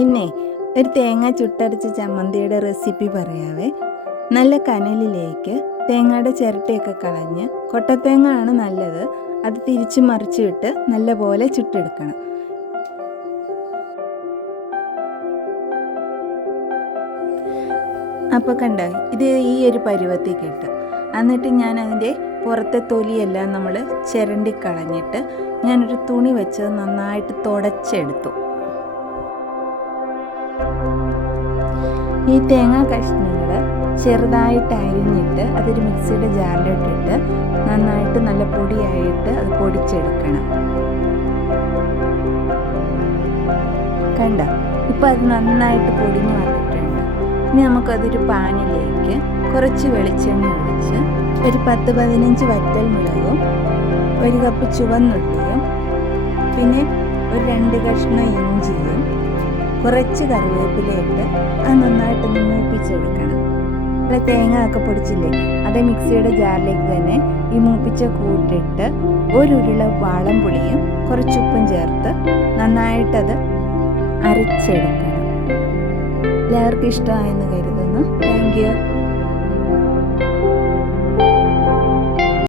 ഇന്നേ ഒരു തേങ്ങ ചുട്ടരച്ച ചമ്മന്തിയുടെ റെസിപ്പി പറയാവേ. നല്ല കനലിലേക്ക് തേങ്ങയുടെ ചിരട്ടയൊക്കെ കളഞ്ഞ്, കൊട്ടത്തേങ്ങ ആണ് നല്ലത്, അത് തിരിച്ച് മറിച്ചിട്ട് നല്ലപോലെ ചുട്ടെടുക്കണം. അപ്പോൾ കണ്ടോ, ഇത് ഈ ഒരു പരുവത്തിൽ കിട്ടും. എന്നിട്ട് ഞാൻ അതിൻ്റെ പുറത്തെ തൊലിയെല്ലാം നമ്മൾ ചിരണ്ടി കളഞ്ഞിട്ട് ഞാനൊരു തുണി വെച്ച് നന്നായിട്ട് തുടച്ചെടുത്തു. ഈ തേങ്ങാ കഷ്ണങ്ങൾ ചെറുതായിട്ട് അരിഞ്ഞിട്ട് അതൊരു മിക്സിയുടെ ജാറിലിട്ടിട്ട് നന്നായിട്ട് നല്ല പൊടിയായിട്ട് അത് പൊടിച്ചെടുക്കണം. കണ്ട, ഇപ്പം അത് നന്നായിട്ട് പൊടിഞ്ഞു വന്നിട്ടുണ്ട്. ഇനി നമുക്കതൊരു പാനിലേക്ക് കുറച്ച് വെളിച്ചെണ്ണ ഒഴിച്ച് ഒരു 10-15 വറ്റൽ മുളകും, ഒരു കപ്പ് ചുവന്നുള്ളിയും, പിന്നെ ഒരു 2 കഷ്ണം ഇഞ്ചിയും, കുറച്ച് കറിവേപ്പിലയിട്ട് അത് നന്നായിട്ടൊന്ന് മൂപ്പിച്ചെടുക്കണം. അല്ല, തേങ്ങ ഒക്കെ പൊടിച്ചില്ലേ, അത് മിക്സിയുടെ ജാറിലേക്ക് തന്നെ ഈ മൂപ്പിച്ച കൂട്ടിട്ട് ഒരു ഉരുള വാളംപുളിയും കുറച്ചുപ്പും ചേർത്ത് നന്നായിട്ടത് അരച്ചെടുക്കണം. എല്ലാവർക്കും ഇഷ്ടമായെന്ന് കരുതുന്നു. Thank you.